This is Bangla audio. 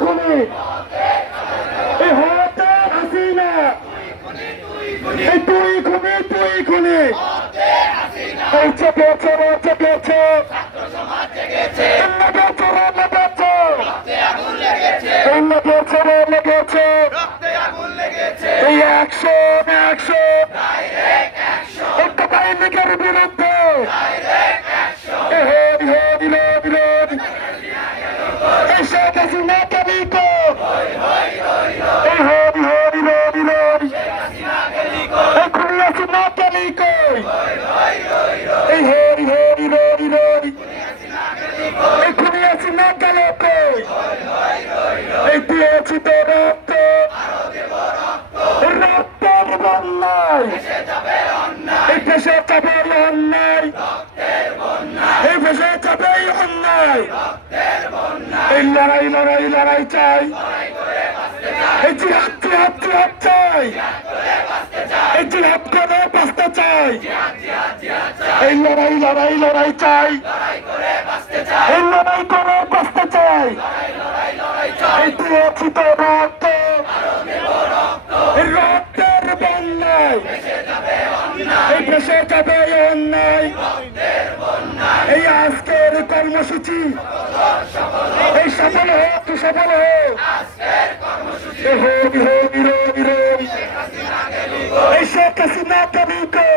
খুনি এই হত্যা হাসিনা এই তুই খুনি এই চেপেছে লেগেছে এই অ্যাকশন একটা বাহিনীর বিরুদ্ধে এই শেখ হাসিনা কালিকো এই এই খুনি হাসিনা কালিকো এই এই খুনি হাসিনা কালিকো এই দিয়েছি তো রক্তের বন্যায় এই দেশে চাপে অন্যায় এই দেশে চাপে অন্যায় এই লড়াই চাই এই জিহাদ চাই এই জিহাদ করে বাঁচতে চাই এই লড়াই চাই এই লড়াই করে বাঁচতে চাই এই দিয়েছি তো রক্তের বন্যায় এই দেশে যাবে অন্যায় এই আজকের কর্মসূচি এই সফল হোক এই শেখ হাসিনা কালিকো